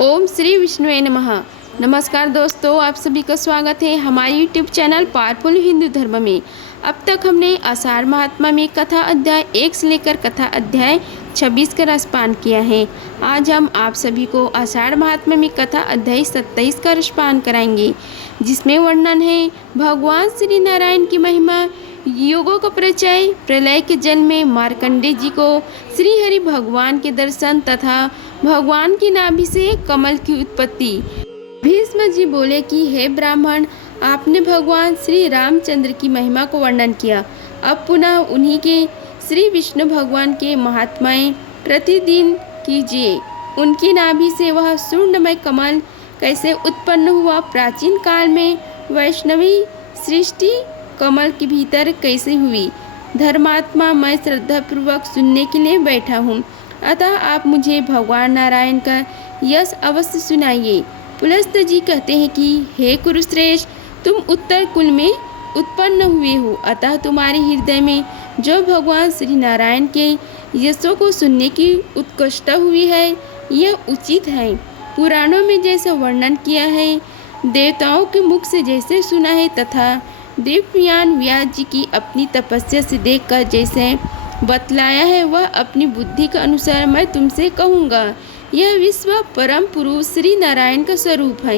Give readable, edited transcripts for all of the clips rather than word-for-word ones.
ओम श्री विष्णुवे नमः। नमस्कार दोस्तों, आप सभी का स्वागत है हमारे यूट्यूब चैनल पावरफुल हिंदू धर्म में। अब तक हमने आषाढ़ महात्मा में कथा अध्याय 1 से लेकर कथा अध्याय 26 का रसपान किया है। आज हम आप सभी को आषाढ़ महात्मा में कथा अध्याय 27 का रसपान कराएंगे, जिसमें वर्णन है भगवान श्री नारायण की महिमा, योगों का परिचय, प्रलय के जल में मार्कंडेय जी को श्री हरि भगवान के दर्शन तथा भगवान की नाभि से कमल की उत्पत्ति। भीष्म जी बोले कि हे ब्राह्मण, आपने भगवान श्री रामचंद्र की महिमा को वर्णन किया। अब पुनः उन्हीं के श्री विष्णु भगवान के महात्माएं प्रतिदिन कीजिए। उनकी नाभि से वह सूर्णमय कमल कैसे उत्पन्न हुआ, प्राचीन काल में वैष्णवी सृष्टि कमल के भीतर कैसे हुई, धर्मात्मा मैं श्रद्धापूर्वक सुनने के लिए बैठा हूँ। अतः आप मुझे भगवान नारायण का यश अवश्य सुनाइए। पुलस्त जी कहते हैं कि हे कुरुश्रेष्ठ, तुम उत्तर कुल में उत्पन्न हुए हो, अतः तुम्हारे हृदय में जो भगवान श्री नारायण के यशों को सुनने की उत्कंठा हुई है, यह उचित है। पुराणों में जैसा वर्णन किया है, देवताओं के मुख से जैसे सुना है तथा देवयान व्यास जी की अपनी तपस्या से देखकर जैसे बतलाया है, वह अपनी बुद्धि के अनुसार मैं तुमसे कहूँगा। यह विश्व परम पुरुष श्री नारायण का स्वरूप है।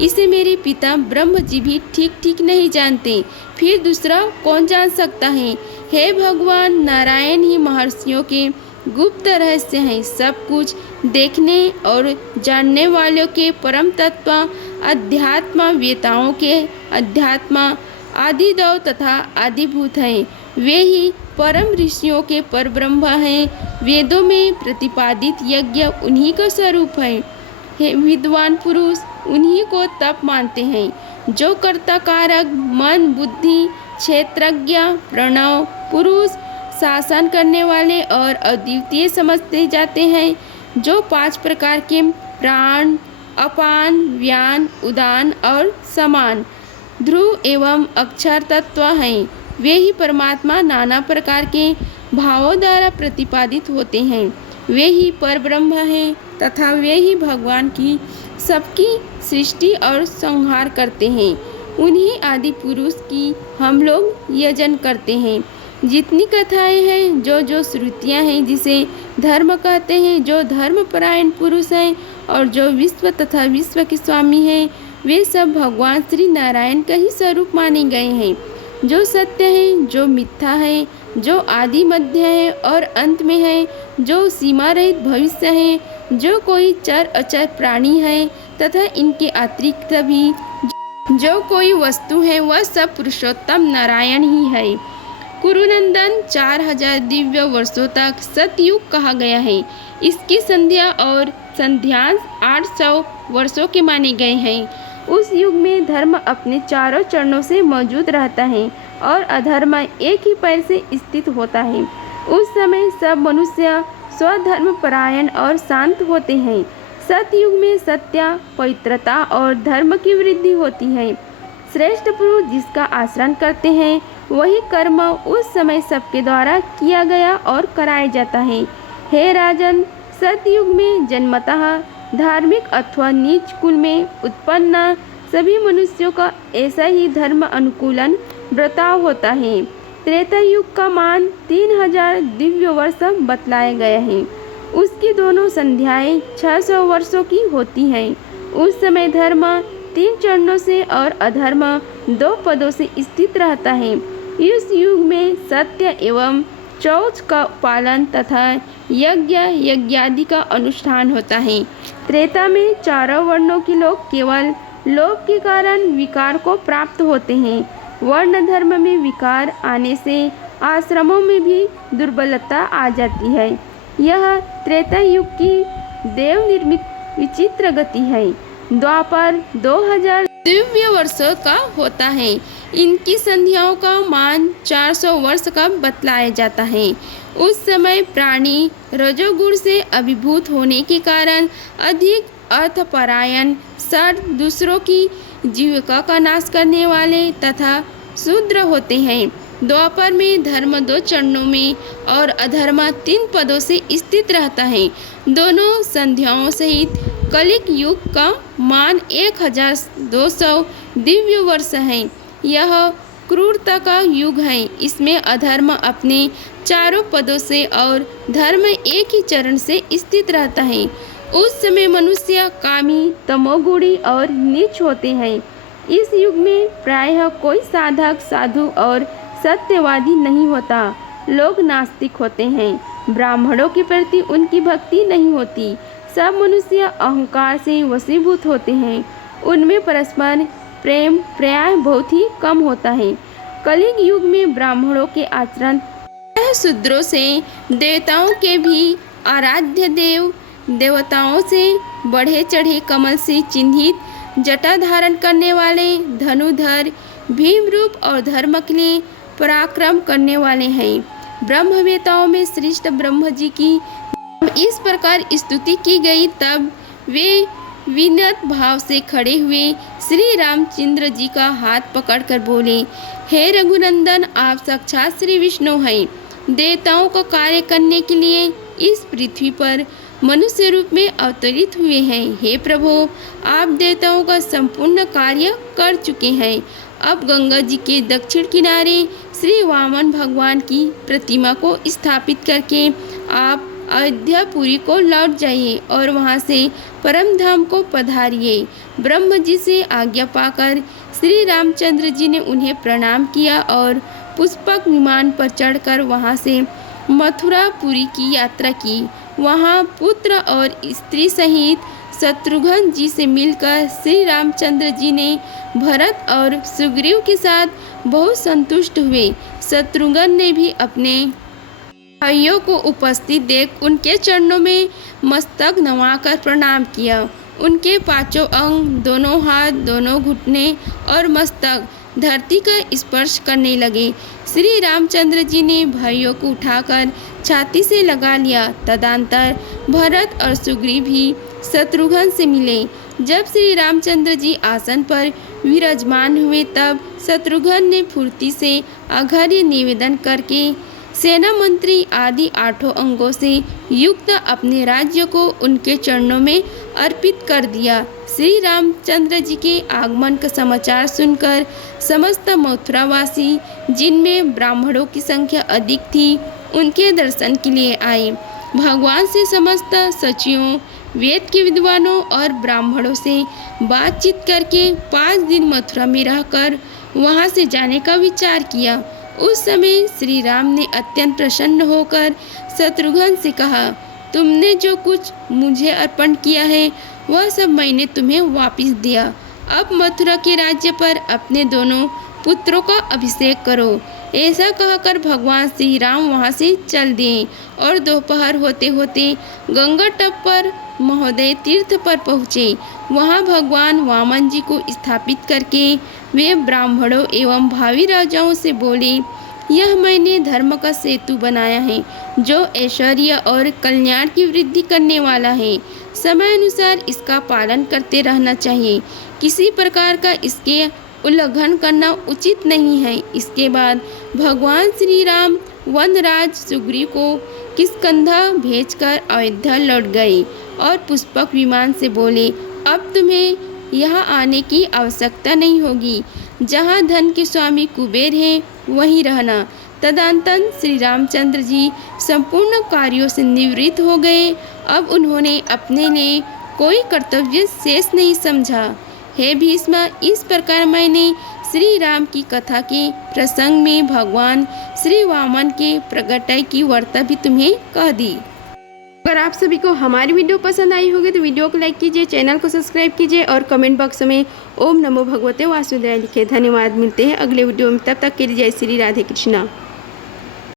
इसे मेरे पिता ब्रह्म जी भी ठीक नहीं जानते, फिर दूसरा कौन जान सकता है। हे भगवान नारायण ही महर्षियों के गुप्त रहस्य हैं। सब कुछ देखने और जानने वालों के परम तत्व, अध्यात्म वेताओं के अध्यात्मा, आदिदेव तथा आदिभूत हैं। वे ही परम ऋषियों के परब्रह्म हैं। वेदों में प्रतिपादित यज्ञ उन्हीं का स्वरूप है। हे विद्वान पुरुष उन्हीं को तप मानते हैं, जो कर्ता कारक, मन, बुद्धि, क्षेत्रज्ञ, प्रणव पुरुष, शासन करने वाले और अद्वितीय समझते जाते हैं, जो 5 प्रकार के प्राण, अपान, व्यान, उदान और समान, ध्रुव एवं अक्षर तत्व हैं। वे ही परमात्मा नाना प्रकार के भावों द्वारा प्रतिपादित होते हैं। वे ही परब्रह्म हैं तथा वे ही भगवान की सबकी सृष्टि और संहार करते हैं। उन्हीं आदि पुरुष की हम लोग यजन करते हैं। जितनी कथाएं हैं, जो श्रुतियां हैं, जिसे धर्म कहते हैं, जो धर्मपरायण पुरुष हैं और जो विश्व तथा विश्व के स्वामी हैं, वे सब भगवान श्री नारायण का ही स्वरूप माने गए हैं। जो सत्य है, जो मिथ्या है, जो आदि मध्य है और अंत में है, जो सीमा रहित भविष्य है, जो कोई चर अचर प्राणी है तथा इनके अतिरिक्त भी जो कोई वस्तु है, वह सब पुरुषोत्तम नारायण ही है। कुरुनंदन 4000 दिव्य वर्षों तक सतयुग कहा गया है। इसकी संध्या और संध्यांश 800 वर्षों के माने गए हैं। उस युग में धर्म अपने चारों चरणों से मौजूद रहता है और अधर्म एक ही पैर से स्थित होता है। उस समय सब मनुष्य स्वधर्म परायण और शांत होते हैं। सतयुग में सत्य, पवित्रता और धर्म की वृद्धि होती है। श्रेष्ठ पुरुष जिसका आचरण करते हैं, वही कर्म उस समय सबके द्वारा किया गया और कराया जाता है। हे राजन, सतयुग में जन्मतः धार्मिक अथवा नीच कुल में उत्पन्न सभी मनुष्यों का ऐसा ही धर्म अनुकूलन बर्ताव होता है। त्रेता युग का मान 3000 दिव्य वर्ष बतलाया गया है। उसकी दोनों संध्याएं 600 वर्षों की होती हैं। उस समय धर्म 3 चरणों से और अधर्म 2 पदों से स्थित रहता है। इस युग में सत्य एवं चौथ का पालन तथा यज्ञ यज्ञादि का अनुष्ठान होता है। त्रेता में चारों वर्णों के लोग केवल लोभ के कारण विकार को प्राप्त होते हैं। वर्ण धर्म में विकार आने से आश्रमों में भी दुर्बलता आ जाती है। यह त्रेता युग की देव निर्मित विचित्र गति है। द्वापर 2000 दिव्य वर्षों का होता है। इनकी संध्याओं का मान 400 वर्ष का बतलाया जाता है। उस समय प्राणी रजोगुण से अभिभूत होने के कारण अधिक अर्थपरायण, सर दूसरों की जीविका का नाश करने वाले तथा शूद्र होते हैं। द्वापर में धर्म 2 चरणों में और अधर्म 3 पदों से स्थित रहता है। दोनों संध्याओं सहित कलिक युग का मान 1200 दिव्य वर्ष है। यह क्रूरता का युग है। इसमें अधर्म अपने चारों पदों से और धर्म एक ही चरण से स्थित रहता है। उस समय मनुष्य कामी, तमोगुणी और नीच होते हैं। इस युग में प्रायः कोई साधक, साधु और सत्यवादी नहीं होता। लोग नास्तिक होते हैं। ब्राह्मणों के प्रति उनकी भक्ति नहीं होती। सब मनुष्य अहंकार से वशीभूत होते हैं। उनमें परस्पर प्रेम प्रायः बहुत ही कम होता है। कलिग युग में ब्राह्मणों के आचरण शूद्रों से, देवताओं के भी आराध्य देव, देवताओं से बढ़े चढ़े कमल से चिन्हित जटा धारण करने वाले, धनुधर, भीम रूप और धर्म के लिए पराक्रम करने वाले हैं। ब्रह्मवेताओं में श्रेष्ठ ब्रह्म जी की इस प्रकार स्तुति की गई। तब वे विनत भाव से खड़े हुए श्री रामचंद्र जी का हाथ पकड़कर बोले, हे रघुनंदन, आप साक्षात श्री विष्णु हैं। देवताओं का कार्य करने के लिए इस पृथ्वी पर मनुष्य रूप में अवतरित हुए हैं। हे प्रभु, आप देवताओं का संपूर्ण कार्य कर चुके हैं। अब गंगा जी के दक्षिण किनारे श्री वामन भगवान की प्रतिमा को स्थापित करके आप अयोध्यापुरी को लौट जाइए और वहां से परम धाम को पधारिए। ब्रह्म जी से आज्ञा पाकर श्री रामचंद्र जी ने उन्हें प्रणाम किया और पुष्पक विमान पर चढ़कर वहां से मथुरापुरी की यात्रा की। वहां पुत्र और स्त्री सहित शत्रुघ्न जी से मिलकर श्री रामचंद्र जी ने भरत और सुग्रीव के साथ बहुत संतुष्ट हुए। शत्रुघ्न ने भी अपने भाइयों को उपस्थित देख उनके चरणों में मस्तक नवाकर प्रणाम किया। उनके पांचों अंग, दोनों हाथ, दोनों घुटने और मस्तक धरती का स्पर्श करने लगे। श्री रामचंद्र जी ने भाइयों को उठाकर छाती से लगा लिया। तदंतर भरत और सुग्रीव भी शत्रुघ्न से मिले। जब श्री रामचंद्र जी आसन पर विराजमान हुए तब शत्रुघ्न ने फुर्ती से आघार्य निवेदन करके सेना मंत्री आदि 8 अंगों से युक्त अपने राज्य को उनके चरणों में अर्पित कर दिया। श्री रामचंद्र जी के आगमन का समाचार सुनकर समस्त मथुरावासी, जिनमें ब्राह्मणों की संख्या अधिक थी, उनके दर्शन के लिए आए। भगवान से समस्त सचिवों, वेद के विद्वानों और ब्राह्मणों से बातचीत करके 5 दिन मथुरा में रहकर वहां से जाने का विचार किया। उस समय श्री राम ने अत्यंत प्रसन्न होकर शत्रुघ्न से कहा, तुमने जो कुछ मुझे अर्पण किया है वह सब मैंने तुम्हें वापस दिया। अब मथुरा के राज्य पर अपने दोनों पुत्रों का अभिषेक करो। ऐसा कहकर भगवान श्री राम वहाँ से चल दिए और दोपहर होते होते गंगा तट पर महोदय तीर्थ पर पहुँचे। वहाँ भगवान वामन जी को स्थापित करके वे ब्राह्मणों एवं भावी राजाओं से बोले, यह मैंने धर्म का सेतु बनाया है जो ऐश्वर्य और कल्याण की वृद्धि करने वाला है। समय अनुसार इसका पालन करते रहना चाहिए। किसी प्रकार का इसके उल्लंघन करना उचित नहीं है। इसके बाद भगवान श्री राम वनराज सुग्रीव को किष्किंधा भेजकर अयोध्या लौट गए और पुष्पक विमान से बोले, अब तुम्हें यहाँ आने की आवश्यकता नहीं होगी। जहाँ धन के स्वामी कुबेर हैं वहीं रहना। तदंतर श्री रामचंद्र जी संपूर्ण कार्यों से निवृत्त हो गए। अब उन्होंने अपने लिए कोई कर्तव्य शेष नहीं समझा। हे भीष्म, इस प्रकार मैंने श्री राम की कथा के प्रसंग में भगवान श्री वामन के प्रगटाई की वार्ता भी तुम्हें कह दी। अगर आप सभी को हमारी वीडियो पसंद आई होगी तो वीडियो को लाइक कीजिए, चैनल को सब्सक्राइब कीजिए और कमेंट बॉक्स में ओम नमो भगवते वासुदेवाय लिखे। धन्यवाद। मिलते हैं अगले वीडियो में, तब तक के लिए जय श्री राधे कृष्णा।